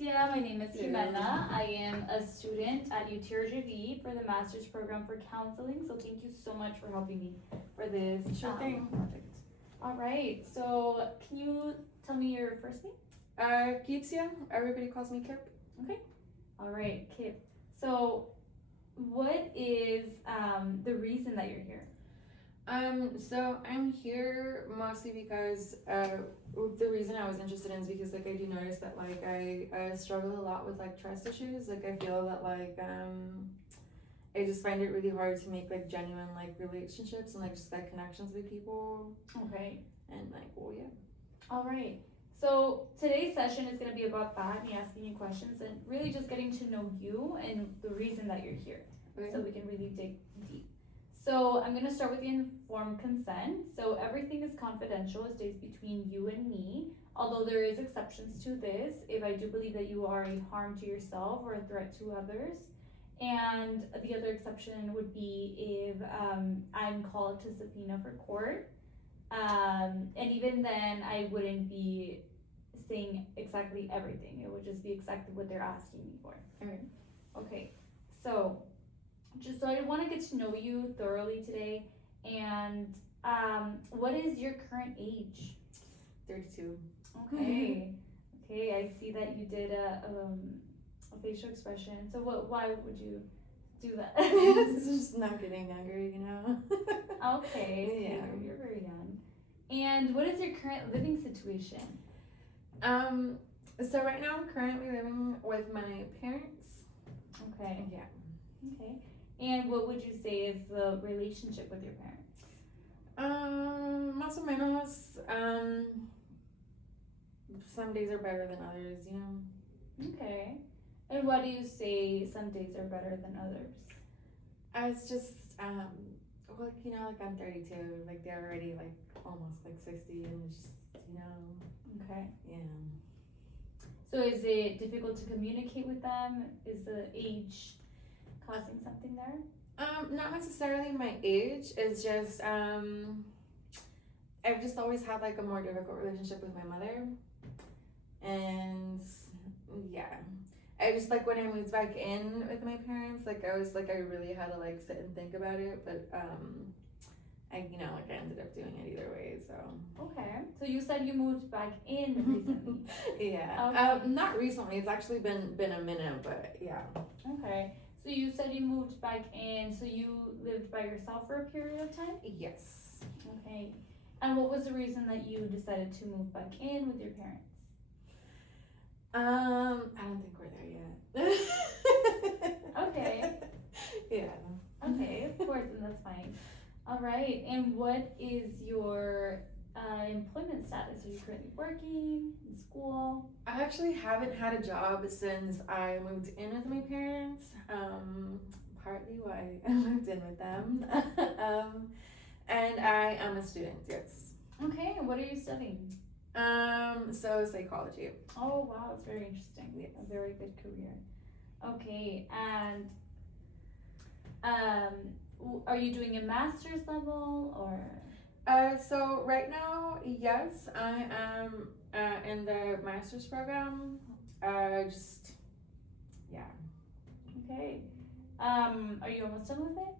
Alexia. My name is Jimena. I am a student at UTRGV for the Master's Program for Counseling. So thank you so much for helping me for this project. All right. So can you tell me your first name? Kipsia. Everybody calls me Kip. Okay. All right, Kip. So what is the reason that you're here? So I'm here mostly because the reason I was interested in is because like I do notice that like I struggle a lot with like trust issues. Like I feel that like I just find it really hard to make like genuine like relationships and like just like connections with people. Okay. And like, well, yeah. All right. So today's session is going to be about that, me asking you questions and really just getting to know you and the reason that you're here. Okay. So we can really dig deep. So I'm going to start with the informed consent. So everything is confidential. It stays between you and me. Although there is exceptions to this if I do believe that you are a harm to yourself or a threat to others. And the other exception would be if I'm called to subpoena for court. And even then I wouldn't be saying exactly everything. It would just be exactly what they're asking me for. Alright. Okay, so just so I want to get to know you thoroughly today. And what is your current age? 32. Okay. Okay, I see that you did a facial expression. So why would you do that? It's just not getting younger, you know. Okay, Yeah. you're very young. And what is your current living situation? So right now I'm currently living with my parents. Okay. Yeah. Okay. And what would you say is the relationship with your parents? Más o menos. Some days are better than others, you know. Okay. And why do you say some days are better than others? It's just well, you know, like I'm 32, like they're already like almost like 60, and it's just, you know. Okay. Yeah. So is it difficult to communicate with them? Is the age causing something there? Not necessarily my age. It's just I've just always had like a more difficult relationship with my mother, and yeah, I just like when I moved back in with my parents, like I was like I really had to like sit and think about it, but I you know like I ended up doing it either way. So okay. So you said you moved back in recently. Yeah. Okay. Not recently. It's actually been a minute, but yeah. Okay. So you said you moved back in. So you lived by yourself for a period of time? Yes. Okay. And what was the reason that you decided to move back in with your parents? I don't think we're there yet. Okay. Yeah. Okay, of course, and that's fine. All right, and what is your employment status? Are you currently working, in school? I actually haven't had a job since I moved in with my parents. Partly why I moved in with them. And I am a student, yes. Okay, and what are you studying? So psychology. Oh wow, that's very interesting. Yes. A very good career. Okay, and are you doing a master's level or? So right now, yes, I am in the master's program. Just yeah. Okay. Are you almost done with it?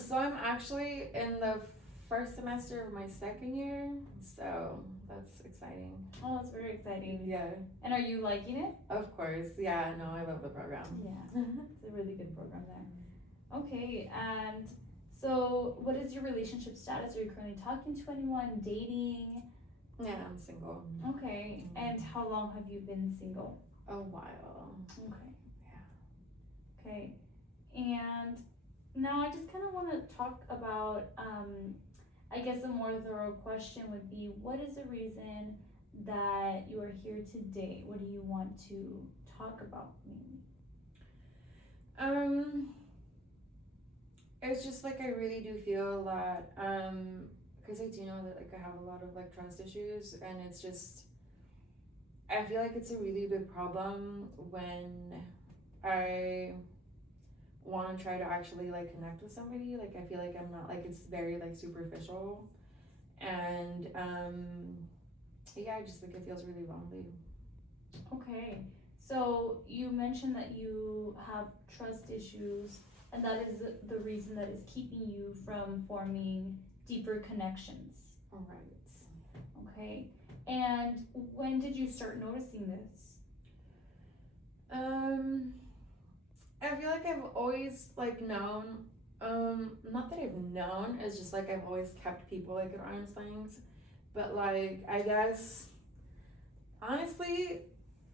So I'm actually in the first semester of my second year, so that's exciting. Oh, that's very exciting. Yeah. And are you liking it? Of course, yeah, no, I love the program. Yeah, it's a really good program there. Okay, and so what is your relationship status? Are you currently talking to anyone, dating? Yeah, I'm single. Okay, and how long have you been single? A while. Okay. Yeah. Okay, and now I just kind of want to talk about, I guess a more thorough question would be, what is the reason that you are here today? What do you want to talk about mainly? It's just like I really do feel that because I do know that like I have a lot of like trust issues, and it's just I feel like it's a really big problem when I want to try to actually like connect with somebody. Like I feel like I'm not like it's very like superficial, and yeah, just like it feels really lonely. Okay, so you mentioned that you have trust issues, and that is the reason that is keeping you from forming deeper connections. Alright. Okay, and when did you start noticing this? I feel like I've always like known, not that I've known, it's just like I've always kept people like at arm's length. But like I guess honestly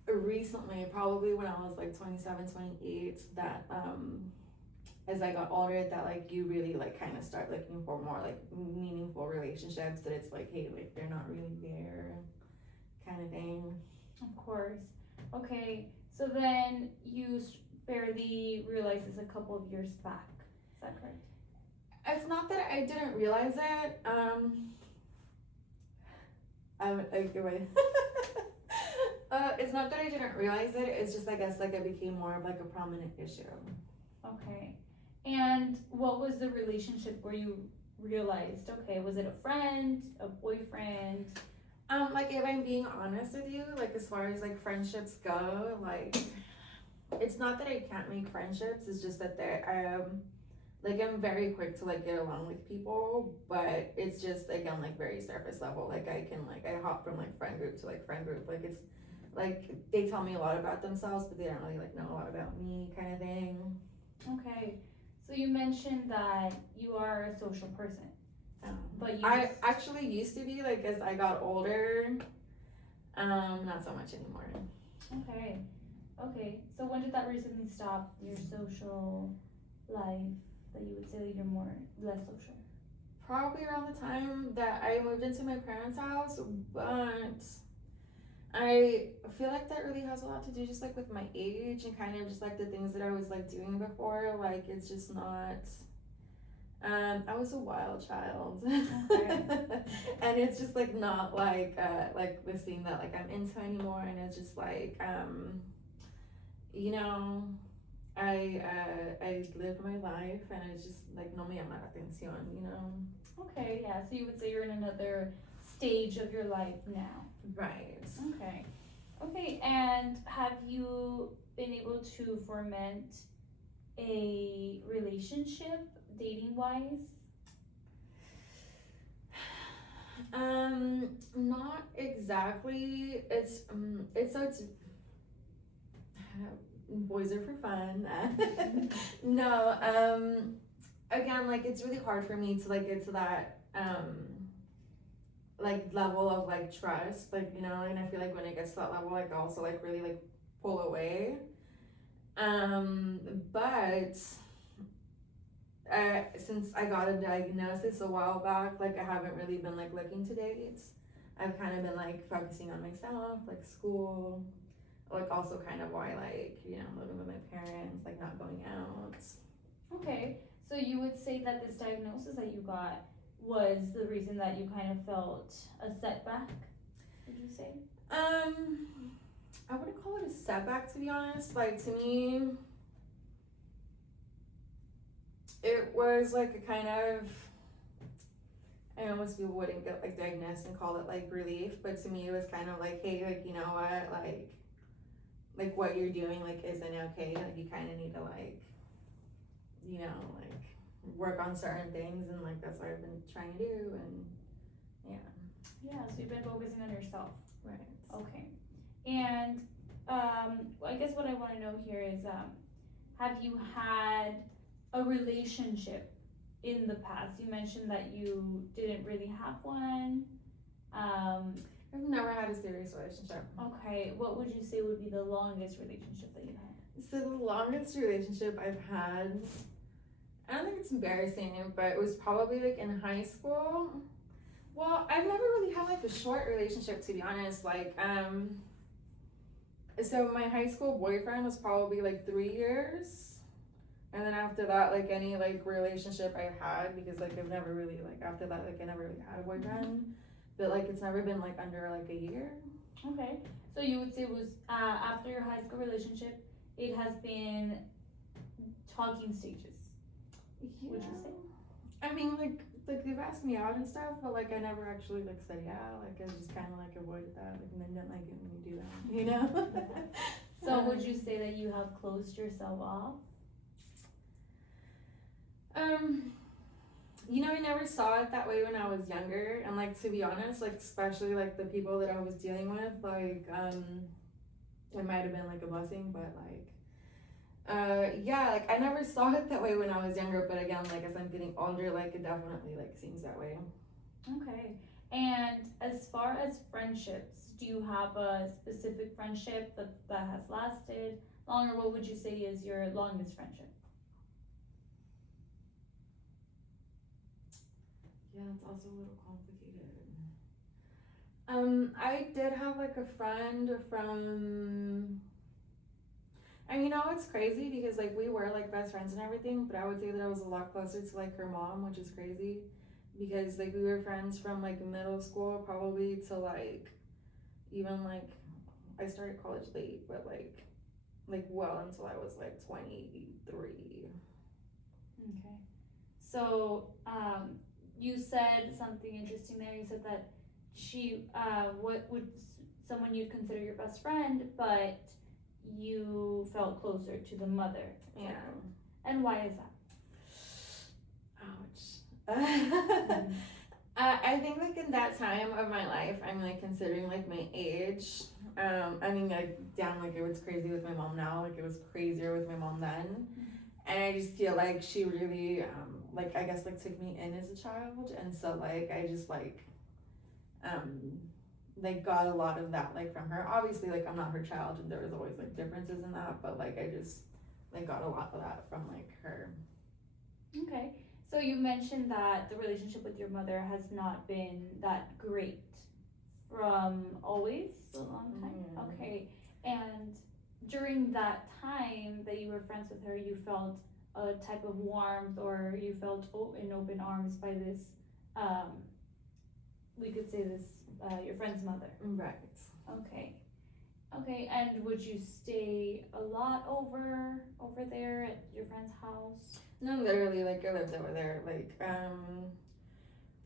recently, probably when I was like 27, 28, that as I got older, that like you really like kind of start looking for more like meaningful relationships, that it's like, hey, like they're not really there kind of thing. Of course. Okay, so then you barely realized this a couple of years back. Is that correct? It's not that I didn't realize it. I would like wait. It's not that I didn't realize it. It's just I guess like it became more of like a prominent issue. Okay. And what was the relationship where you realized, okay, was it a friend, a boyfriend? Like if I'm being honest with you, like as far as like friendships go, like it's not that I can't make friendships. It's just that they're like I'm very quick to like get along with people, but it's just again like very surface level. Like I hop from like friend group to like friend group. Like it's like they tell me a lot about themselves, but they don't really like know a lot about me, kind of thing. Okay. So you mentioned that you are a social person, but you I actually used to be like as I got older, not so much anymore. okay. Okay. So when did that recently stop your social life? That you would say that you're more less social. Probably around the time that I moved into my parents' house, but I feel like that really has a lot to do just like with my age and kind of just like the things that I was like doing before. Like it's just not. I was a wild child, Okay. and it's just like not like the scene that like I'm into anymore, and it's just like you know. I lived my life and it's just like no me llama la atención, you know. Okay, yeah. So you would say you're in another stage of your life now. Right. Okay. Okay, and have you been able to foment a relationship dating wise? Not exactly. It's boys are for fun. No, again, like it's really hard for me to like get to that like level of like trust, like you know, and I feel like when it gets to that level, like I also like really like pull away. But since I got a diagnosis a while back, like I haven't really been like looking to dates. I've kind of been like focusing on myself, like school, like also kind of why like you know living with my parents, like not going out. Okay, so you would say that this diagnosis that you got was the reason that you kind of felt a setback, would you say? I wouldn't call it a setback to be honest. Like to me, it was like a kind of. I know most people wouldn't get like diagnosed and call it like relief, but to me it was kind of like, hey, like you know what, like what you're doing like isn't okay. Like you kind of need to like, you know, like work on certain things, and like that's what I've been trying to do, and yeah. Yeah, so you've been focusing on yourself. Right. Okay. And I guess what I want to know here is have you had a relationship in the past? You mentioned that you didn't really have one. I've never had a serious relationship. Okay, what would you say would be the longest relationship that you had? So the longest relationship I've had, I don't think it's embarrassing, but it was probably like in high school. Well, I've never really had like a short relationship to be honest. Like so my high school boyfriend was probably like 3 years. And then after that, like any like relationship I had, because like I've never really like after that like I never really had a boyfriend, but like it's never been like under like a year. Okay, so you would say it was after your high school relationship, it has been talking stages. Yeah. Would you say? I mean, like they've asked me out and stuff, but like I never actually like said yeah. Like I just kind of like avoided that. Like men don't like it when you do that. you know? So would you say that you have closed yourself off? You know, I never saw it that way when I was younger, and like to be honest, like especially like the people that I was dealing with, like it might have been like a blessing, but like yeah, like I never saw it that way when I was younger, but again, like as I'm getting older, like it definitely like seems that way. Okay. And as far as friendships, do you have a specific friendship that has lasted longer? What would you say is your longest friendship? Yeah, it's also a little complicated. I did have like a friend from. And you know, it's crazy because like we were like best friends and everything, but I would say that I was a lot closer to like her mom, which is crazy because like we were friends from like middle school probably to like even like I started college late, but like well until I was like 23. Okay. So, you said something interesting there. You said that what would someone you'd consider your best friend, but you felt closer to the mother. Yeah. And why is that? Ouch. I think like in that time of my life, I'm like considering like my age. I mean like damn, like it was crazy with my mom now, like it was crazier with my mom then. And I just feel like she really like I guess like took me in as a child, and so like I just like got a lot of that like from her. Obviously like I'm not her child and there was always like differences in that, but like I just like got a lot of that from like her. Okay. So you mentioned that the relationship with your mother has not been that great from always a long time. Okay. And during that time that you were friends with her, you felt a type of warmth, or you felt in open arms by this, we could say this, your friend's mother. Right. Okay. Okay, and would you stay a lot over there at your friend's house? No, literally, like I lived over there, like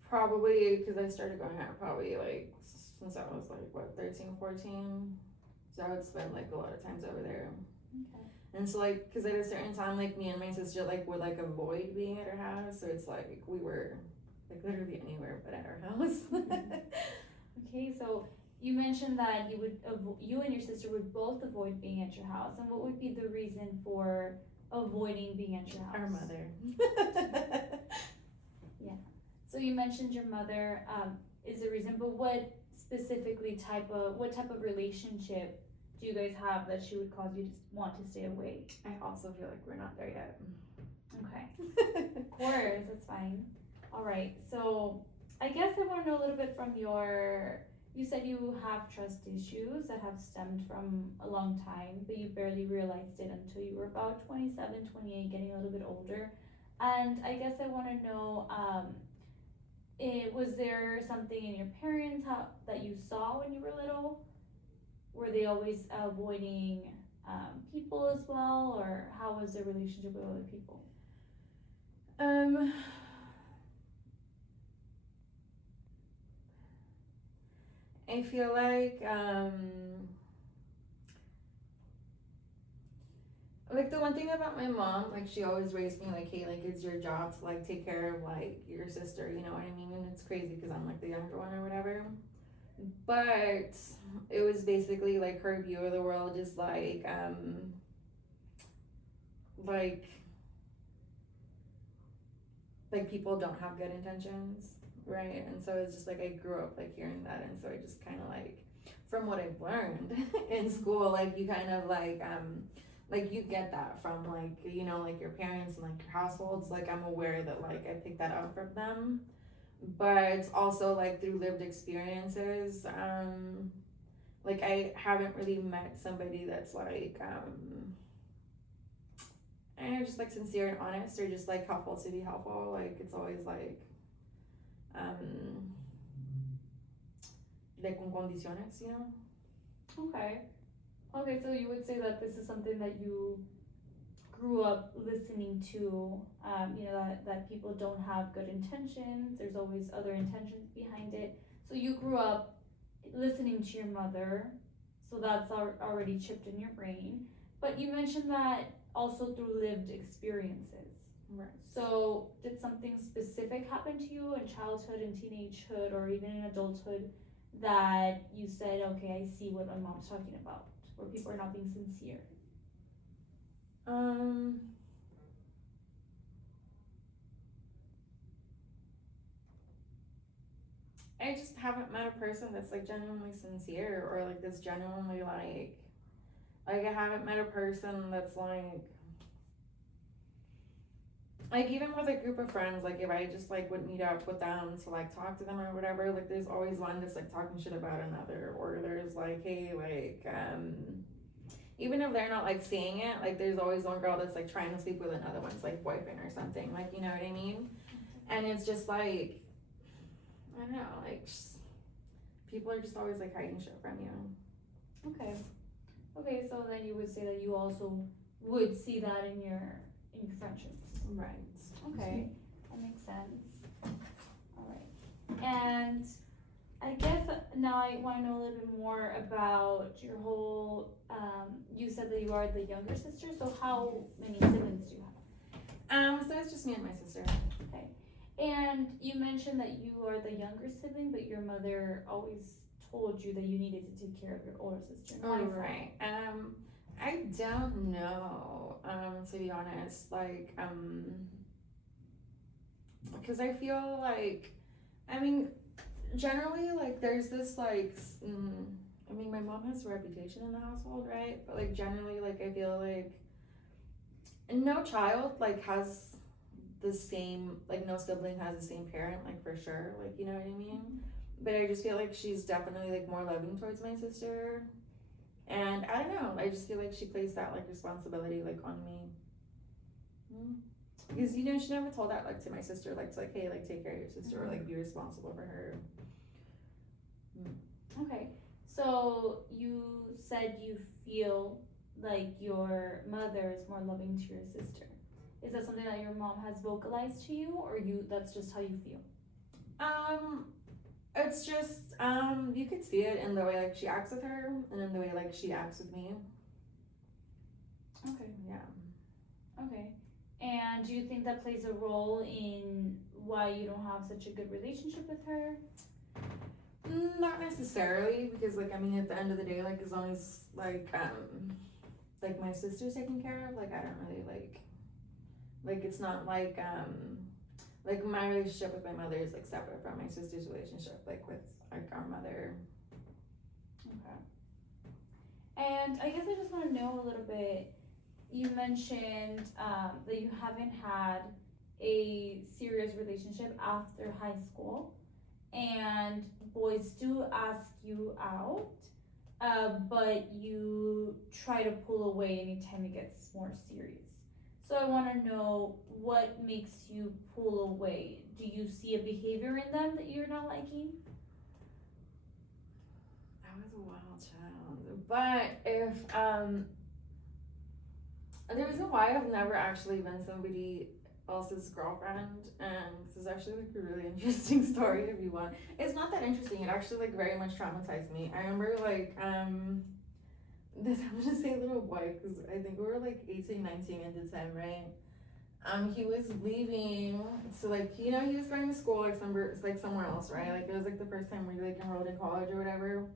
probably because I started going out probably like since I was like what 13, 14. So I would spend like a lot of times over there. Okay. And so like, because at a certain time, like me and my sister like would like avoid being at her house, so it's like we were like literally anywhere but at our house. Okay, so you mentioned that you and your sister would both avoid being at your house, and what would be the reason for avoiding being at your house? Our mother. Yeah. So you mentioned your mother is the reason, but what type of relationship do you guys have that she would cause you to want to stay away? I also feel like we're not there yet. Okay. Of course, that's fine. All right. So I guess I want to know a little bit from you said you have trust issues that have stemmed from a long time, but you barely realized it until you were about 27, 28, getting a little bit older. And I guess I want to know, was there something in your parents that you saw when you were little? Were they always avoiding people as well, or how was their relationship with other people? I feel like the one thing about my mom, like she always raised me like, hey, like it's your job to like take care of like your sister, you know what I mean? And it's crazy because I'm like the younger one or whatever. But it was basically like her view of the world is like people don't have good intentions, right? And so it's just like I grew up like hearing that, and so I just kind of like from what I've learned in school, like you kind of like you get that from like you know like your parents and like your households. Like I'm aware that like I picked that up from them, but also like through lived experiences. Like I haven't really met somebody that's like I know just like sincere and honest or just like helpful to be helpful. Like it's always like con condiciones, you know? Okay. Okay, so you would say that this is something that you grew up listening to, you know, that people don't have good intentions, there's always other intentions behind it. So you grew up listening to your mother, So that's already chipped in your brain. But you mentioned that also through lived experiences. Right. So did something specific happen to you in childhood and teenagehood or even in adulthood that you said, okay, I see what my mom's talking about, where people are not being sincere? I just haven't met a person that's like genuinely sincere or like that's genuinely like I haven't met a person that's like even with a group of friends, like if I just like would meet up with them to like talk to them or whatever, like there's always one that's like talking shit about another, or there's like, hey, like even if they're not like saying it, like there's always one girl that's like trying to sleep with another one's like boyfriend or something, like, you know what I mean? And it's just like, I don't know, like just, people are just always like hiding shit from you. Okay. Okay, so then you would say that you also would see that in your friendships. Right. Okay, that makes sense. Alright. And I guess now I want to know a little bit more about your whole, you said that you are the younger sister, so how many siblings do you have? So it's just me and my sister. Okay. And you mentioned that you are the younger sibling, but your mother always told you that you needed to take care of your older sister. Oh, right. I don't know, to be honest, like, because I feel like, I mean, generally, like, there's this, like, I mean, my mom has a reputation in the household, right? But, like, generally, like, I feel like no child, like, has the same, like, no sibling has the same parent, like, for sure, like, you know what I mean? But I just feel like she's definitely, like, more loving towards my sister. And I don't know, I just feel like she placed that like responsibility like on me. Because you know, she never told that like to my sister, like to like, hey, like take care of your sister or like be responsible for her. Okay, so you said you feel like your mother is more loving to your sister. Is that something that your mom has vocalized to you, or that's just how you feel? It's just, you could see it in the way like she acts with her and in the way like she acts with me. Okay. Yeah. Okay. And do you think that plays a role in why you don't have such a good relationship with her? Not necessarily, because like, I mean, at the end of the day, like as long as like my sister's taken care of, like I don't really like it's not like my relationship with my mother is like separate from my sister's relationship, like with like our mother. Okay. And I guess I just want to know a little bit. You mentioned that you haven't had a serious relationship after high school, and boys do ask you out, but you try to pull away anytime it gets more serious. So I want to know what makes you pull away. Do you see a behavior in them that you're not liking? I was a wild child, but if the reason why I've never actually been somebody else's girlfriend, and this is actually like a really interesting story if you want. It's not that interesting. It actually like very much traumatized me. I remember like this, I'm gonna say little boy because I think we were like 18, 19 at the time, right? He was leaving, so like, you know, he was going to school like somewhere else, right? Like it was like the first time we like enrolled in college or whatever.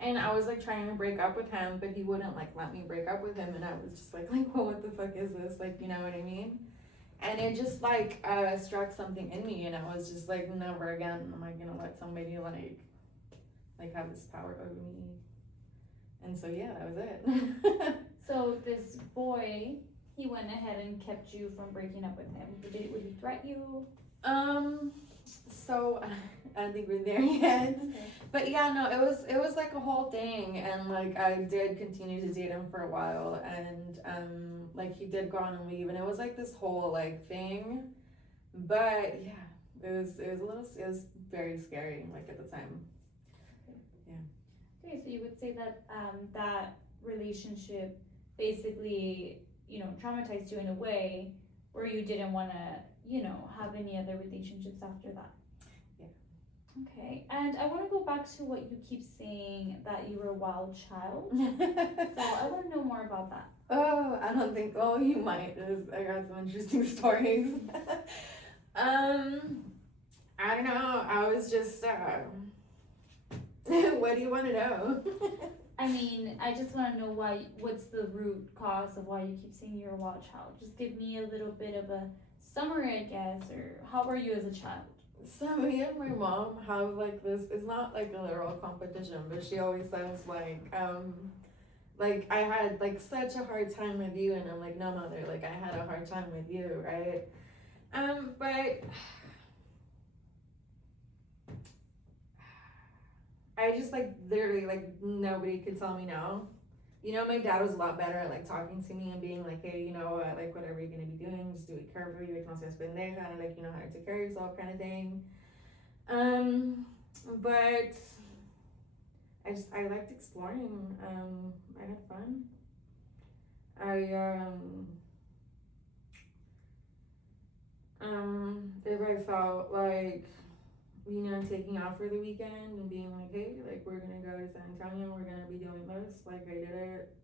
And I was like trying to break up with him, but he wouldn't like let me break up with him, and I was just like, well, what the fuck is this? Like, you know what I mean? And it just like struck something in me, and I was just like, never again am I gonna let somebody like have this power over me. And so yeah, that was it. So this boy, he went ahead and kept you from breaking up with him. Would he threaten you? So I don't think we're there yet. Okay. But yeah, no, it was like a whole thing, and like I did continue to date him for a while, and like he did go on and leave, and it was like this whole like thing. But yeah, it was very scary like at the time. Okay, so you would say that that relationship basically, you know, traumatized you in a way where you didn't want to, you know, have any other relationships after that. Yeah. Okay, and I want to go back to what you keep saying that you were a wild child. So I want to know more about that. Oh, I don't think. Oh, you might. I got some interesting stories. I don't know. I was just. What do you want to know? I mean, I just want to know what's the root cause of why you keep saying you're a wild child? Just give me a little bit of a summary, I guess, or how were you as a child? So me and my mom have like this. It's not like a literal competition, but she always says like I had like such a hard time with you, and I'm like, no, mother, like I had a hard time with you, right? But I just like literally like nobody could tell me no. You know, my dad was a lot better at like talking to me and being like, hey, you know what, like whatever you're gonna be doing, just do it carefully, like no seas pendeja, and like you know how to take care of yourself kind of thing. But I liked exploring. I had fun. If I felt like, you know, taking off for the weekend and being like, hey, like we're gonna go to San Antonio, we're gonna be doing this, like I did it.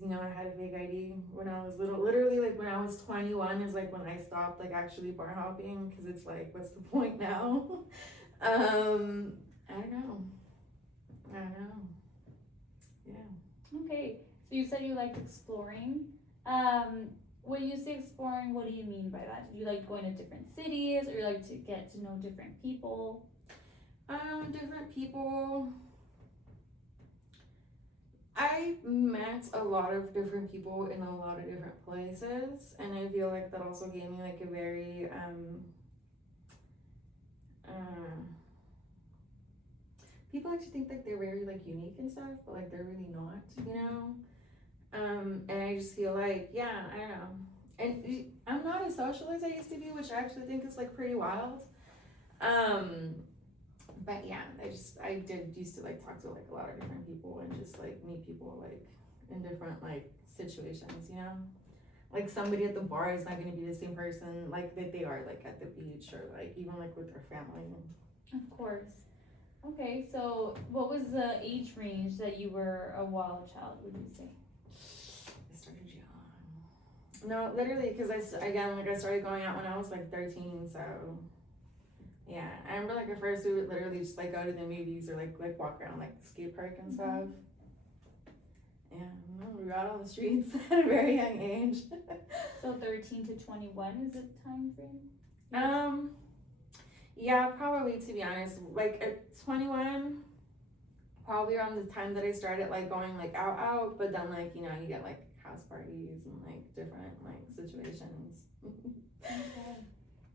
You know, I had a fake ID when I was little. Literally, like when I was 21 is like when I stopped like actually bar hopping because it's like, what's the point now? I don't know. I don't know. Yeah. Okay, so you said you liked exploring. When you say exploring, what do you mean by that? Do you like going to different cities, or you like to get to know different people? Different people. I met a lot of different people in a lot of different places, and I feel like that also gave me like a very people actually think like they're very like unique and stuff, but like they're really not, you know. And I just feel like, yeah, I don't know. And I'm not as social as I used to be, which I actually think is like pretty wild. But yeah, I did used to like talk to like a lot of different people and just like meet people like in different like situations, you know? Like somebody at the bar is not gonna be the same person like that they are like at the beach or like even like with their family. Of course. Okay, so what was the age range that you were a wild child, would you say? I started young. No, literally, because I started going out when I was like 13, so yeah. I remember like at first we would literally just like go to the movies or like walk around like the skate park and stuff. Yeah, we were out on the streets at a very young age. So 13 to 21 is the time frame? Yeah, probably, to be honest. Like at 21, probably around the time that I started like going like out, but then like, you know, you get like house parties and like different like situations. Okay.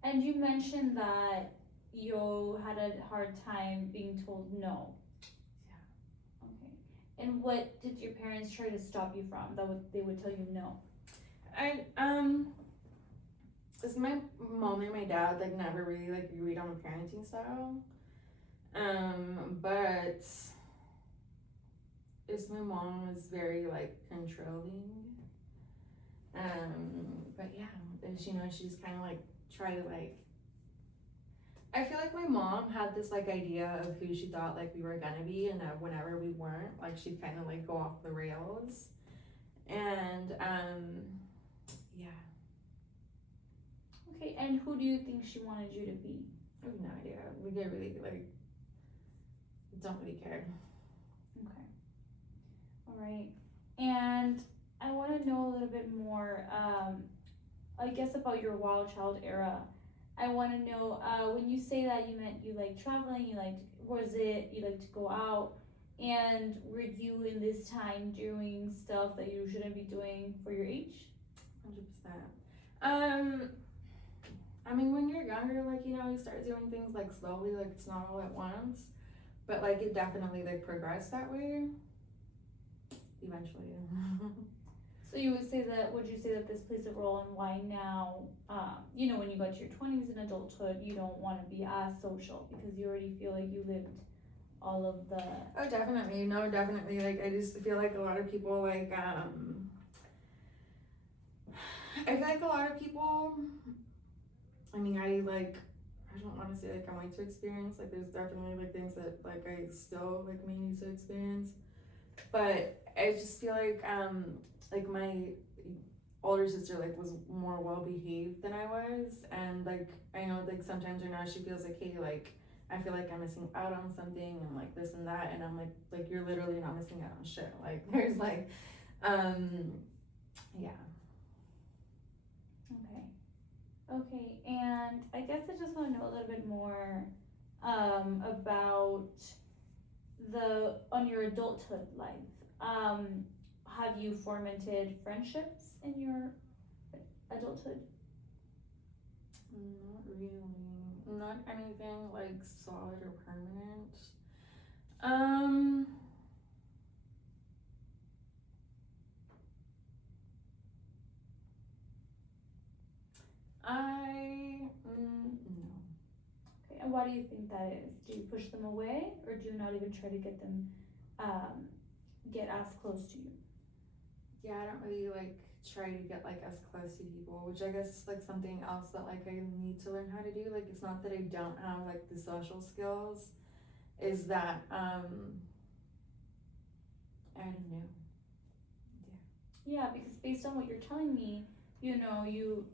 And you mentioned that you had a hard time being told no. Yeah. Okay. And what did your parents try to stop you from that they would tell you no? It's my mom and my dad like never really like agreed on the parenting style. But it's my mom was very like controlling. But yeah, and you know, she's kind of like try to like. I feel like my mom had this like idea of who she thought like we were gonna be, and that whenever we weren't, like she'd kind of like go off the rails. And yeah. Okay, and who do you think she wanted you to be? I have no idea. Like I really like don't really care. Okay. All right. And I want to know a little bit more, I guess, about your wild child era. I want to know, when you say that you meant you like traveling, you like to go out, and were you in this time doing stuff that you shouldn't be doing for your age? 100%. I mean, when you're younger, like, you know, you start doing things like slowly, like it's not all at once, but like it definitely like progressed that way eventually. So would you say that this plays a role in why now, you know, when you got to your 20s and adulthood, you don't want to be as social because you already feel like you lived all of the... Oh, definitely. No, definitely. Like, I just feel like a lot of people, like, I feel like a lot of people I mean, I don't want to say like I'm waiting to experience. Like, there's definitely like things that like I still like may need to experience, but I just feel like my older sister like was more well behaved than I was, and like I know like sometimes right now she feels like, hey, like I feel like I'm missing out on something and like this and that, and I'm like you're literally not missing out on shit. Like there's like, yeah. Okay, and I guess I just want to know a little bit more about on your adulthood life. Have you fomented friendships in your adulthood? Not really. Not anything like solid or permanent. Um, no. Okay, and why do you think that is? Do you push them away, or do you not even try to get them get as close to you? Yeah, I don't really like try to get like as close to people, which I guess is like something else that like I need to learn how to do. Like it's not that I don't have like the social skills, is that I don't know. Yeah, because based on what you're telling me, you know, you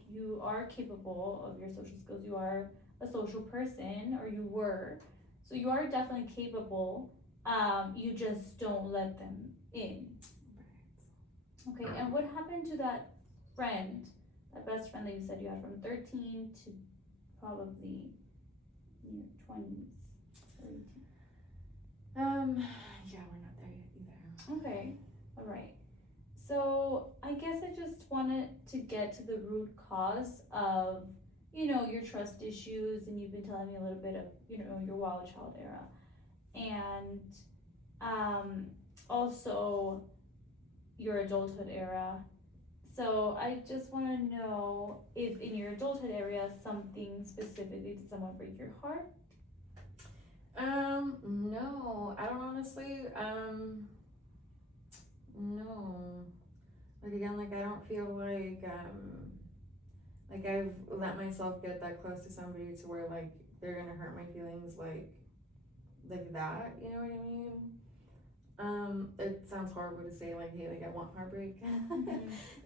are capable of your social skills. You are a social person, or you were. So you are definitely capable. You just don't let them in. Okay, and what happened to that friend, that best friend that you said you had from 13 to probably your 20s or 18? Yeah, we're not there yet either. Okay, all right. So I guess I just wanted to get to the root cause of, you know, your trust issues, and you've been telling me a little bit of, you know, your wild child era, and also your adulthood era. So I just want to know if in your adulthood area something specifically did someone break your heart? No, I don't honestly. No. Like again, like I don't feel like I've let myself get that close to somebody to where like they're gonna hurt my feelings like that, you know what I mean? It sounds horrible to say like, hey, like I want heartbreak.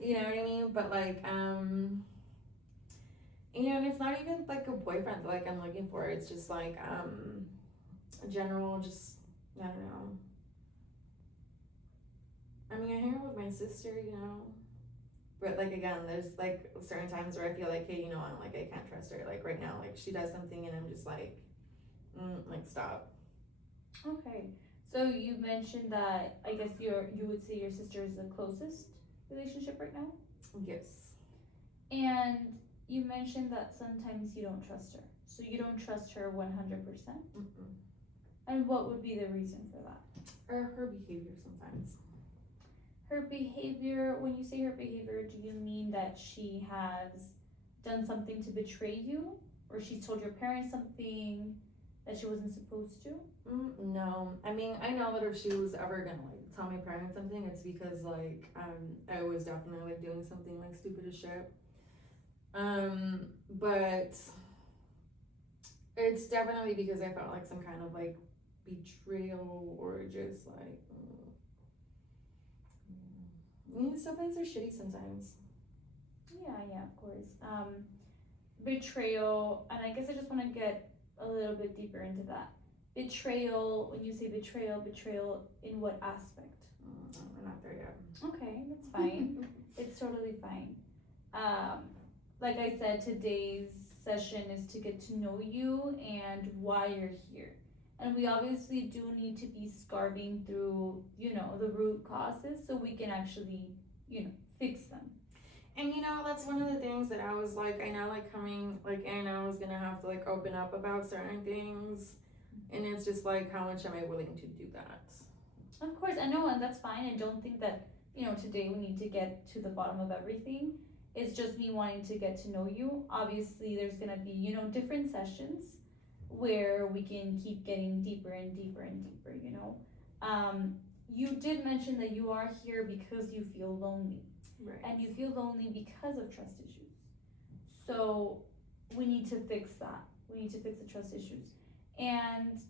You know what I mean? But like, and it's not even like a boyfriend that like I'm looking for. It's just like general, just I don't know. I mean, I hang out with my sister, you know, but like again, there's like certain times where I feel like, hey, you know, I'm like I can't trust her. Like right now, like she does something and I'm just like, like stop. Okay, so you mentioned that I guess you would say your sister is the closest relationship right now, Yes. and you mentioned that sometimes you don't trust her. So you don't trust her 100%. And what would be the reason for that? Or her behavior sometimes. Her behavior, when you say her behavior, do you mean that she has done something to betray you? Or she's told your parents something that she wasn't supposed to? No, I mean, I know that if she was ever gonna like tell my parents something, it's because like I was definitely like doing something like stupid as shit. But it's definitely because I felt like some kind of like betrayal or just like siblings are shitty sometimes. Yeah, of course. Betrayal, and I guess I just want to get a little bit deeper into that. Betrayal, when you say betrayal in what aspect? We're not there yet. Okay, that's fine. It's totally fine. Like I said, today's session is to get to know you and why you're here. And we obviously do need to be scarving through, you know, the root causes so we can actually, you know, fix them. And you know, that's one of the things that I was like, I know like coming, like I know I was gonna have to like open up about certain things. And it's just like, how much am I willing to do that? Of course, I know, and that's fine. I don't think that, you know, today we need to get to the bottom of everything. It's just me wanting to get to know you. Obviously, there's gonna be, you know, different sessions where we can keep getting deeper and deeper and deeper, you know. You did mention that you are here because you feel lonely. Right. And you feel lonely because of trust issues. So we need to fix that. We need to fix the trust issues. And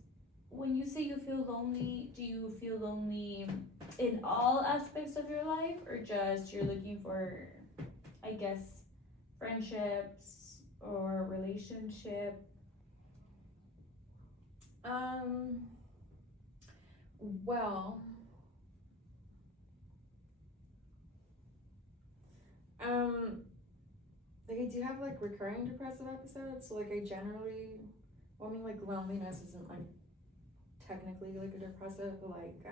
when you say you feel lonely, do you feel lonely in all aspects of your life, or just you're looking for, I guess, friendships or relationship? Well, like I do have like recurring depressive episodes, so like I generally, well, I mean like loneliness isn't like technically like a depressive, but like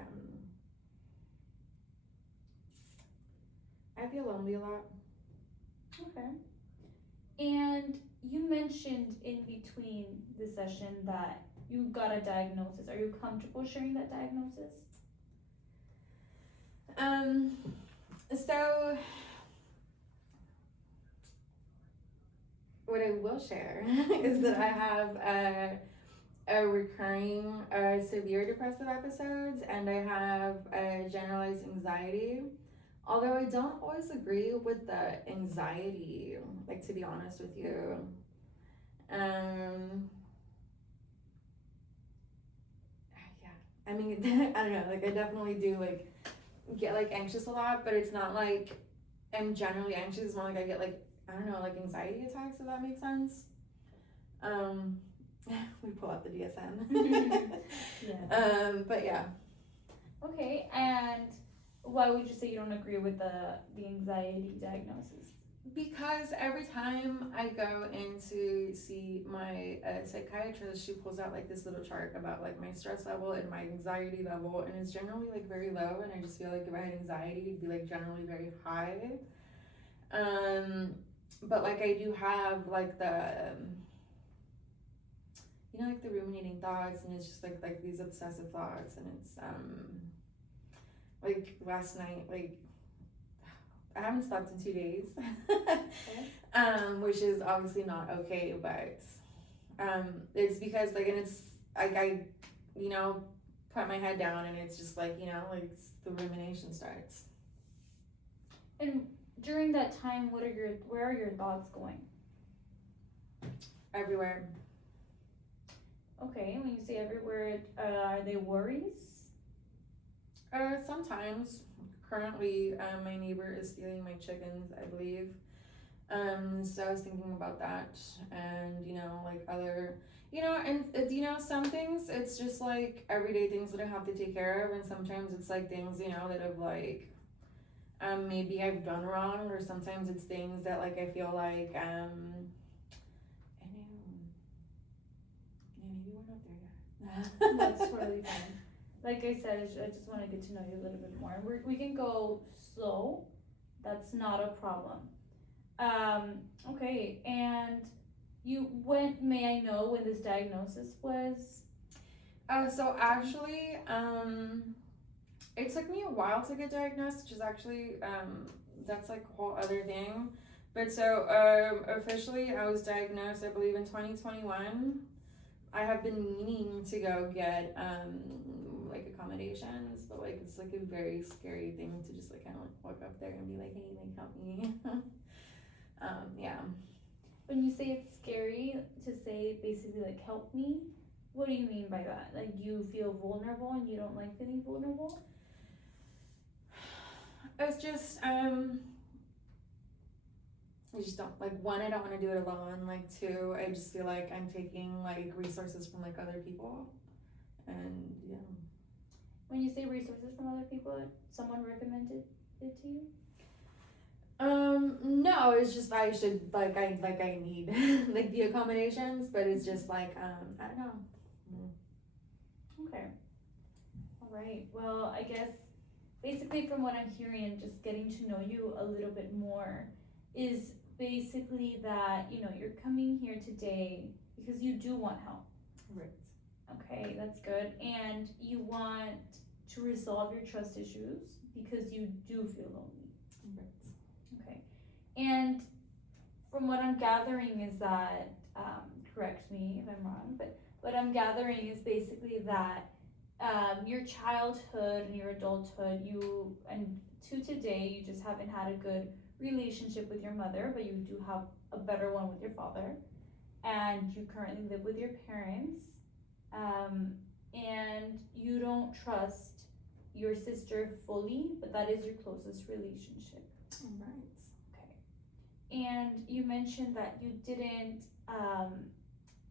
I feel lonely a lot. Okay. And you mentioned in between the session that you got a diagnosis. Are you comfortable sharing that diagnosis? So what I will share is that I have a recurring severe depressive episodes, and I have a generalized anxiety. Although I don't always agree with the anxiety, like to be honest with you. Yeah. I mean, I don't know. Like I definitely do like get like anxious a lot, but it's not like I'm generally anxious. It's more like I get like, I don't know, like anxiety attacks, if that makes sense. We pull out the DSM. Yeah. But yeah. Okay, and why would you say you don't agree with the anxiety diagnosis? Because every time I go in to see my psychiatrist, she pulls out like this little chart about like my stress level and my anxiety level, and it's generally like very low. And I just feel like if I had anxiety, it'd be like generally very high. But like I do have like the you know, like the ruminating thoughts, and it's just like these obsessive thoughts, and it's like last night, like I haven't slept in 2 days. Okay. Which is obviously not okay, but it's because like, and it's like I, you know, put my head down, and it's just like, you know, like the rumination starts. And during that time, where are your thoughts going? Everywhere. Okay, when you say everywhere, are they worries? Sometimes. Currently, my neighbor is stealing my chickens, I believe. So I was thinking about that, and you know, like other, you know, and you know, some things it's just like everyday things that I have to take care of, and sometimes it's like things, you know, that have like, maybe I've done wrong, or sometimes it's things that like I feel like, I know, yeah, maybe we're not there yet. That's totally fine. Like I said, I just want to get to know you a little bit more. We can go slow. That's not a problem. Okay, and when may I know when this diagnosis was? So actually, it took me a while to get diagnosed, which is actually, that's like a whole other thing. But so, officially I was diagnosed, I believe, in 2021. I have been meaning to go get, like accommodations, but like, it's like a very scary thing to just like kind of like walk up there and be like, hey, like help me. Yeah. When you say it's scary to say basically like help me, what do you mean by that? Like you feel vulnerable and you don't like feeling vulnerable? It's just, I just don't, like, one, I don't want to do it alone. Like, two, I just feel like I'm taking like resources from like other people, and yeah. When you say resources from other people, someone recommended it to you? No, it's just I should I need like the accommodations, but it's just like I don't know. Okay. All right. Well, I guess basically from what I'm hearing and just getting to know you a little bit more is basically that, you know, you're coming here today because you do want help. Right. Okay, that's good. And you want to resolve your trust issues because you do feel lonely. Right. Okay. And from what I'm gathering is that, correct me if I'm wrong, but what I'm gathering is basically that your childhood and your adulthood, and to today, you just haven't had a good relationship with your mother, but you do have a better one with your father. and you currently live with your parents, and you don't trust your sister fully, but that is your closest relationship. Right. Okay. And you mentioned that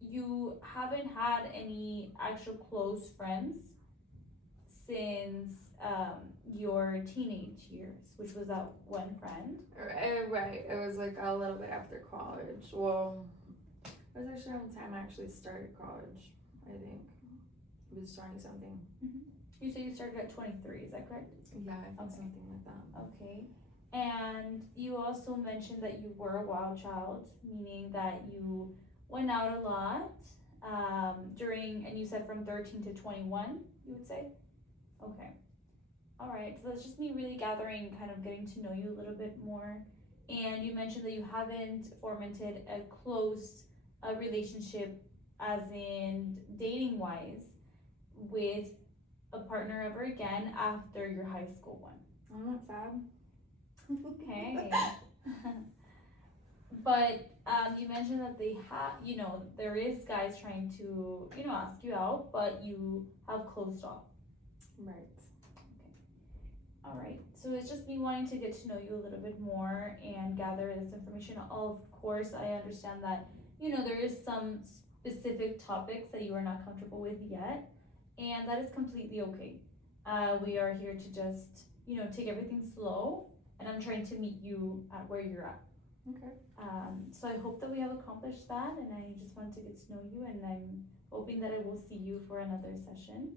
you haven't had any actual close friends since your teenage years, which was that one friend. Right. It was like a little bit after college. Well, it was actually around the time I actually started college, I think. It was 20 something. You said you started at 23, is that correct? Yeah, I think Okay. something like that. Okay. And you also mentioned that you were a wild child, meaning that you went out a lot during, and you said from 13 to 21, you would say? Okay. All right, so that's just me really gathering, kind of getting to know you a little bit more. And you mentioned that you haven't fomented a close relationship, as in dating wise, with a partner ever again after your high school one. I'm not sad. Okay. But you mentioned that there is guys trying to, ask you out, but you have closed off. Right. All right, so it's just me wanting to get to know you a little bit more and gather this information. Of course, I understand that, there is some specific topics that you are not comfortable with yet, and that is completely okay. We are here to just, take everything slow, and I'm trying to meet you at where you're at. Okay. So I hope that we have accomplished that, and I just wanted to get to know you, and I'm hoping that I will see you for another session.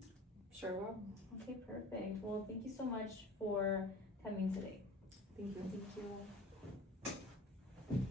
Sure will. Okay, perfect. Well, thank you so much for coming today. Thank you. Thank you.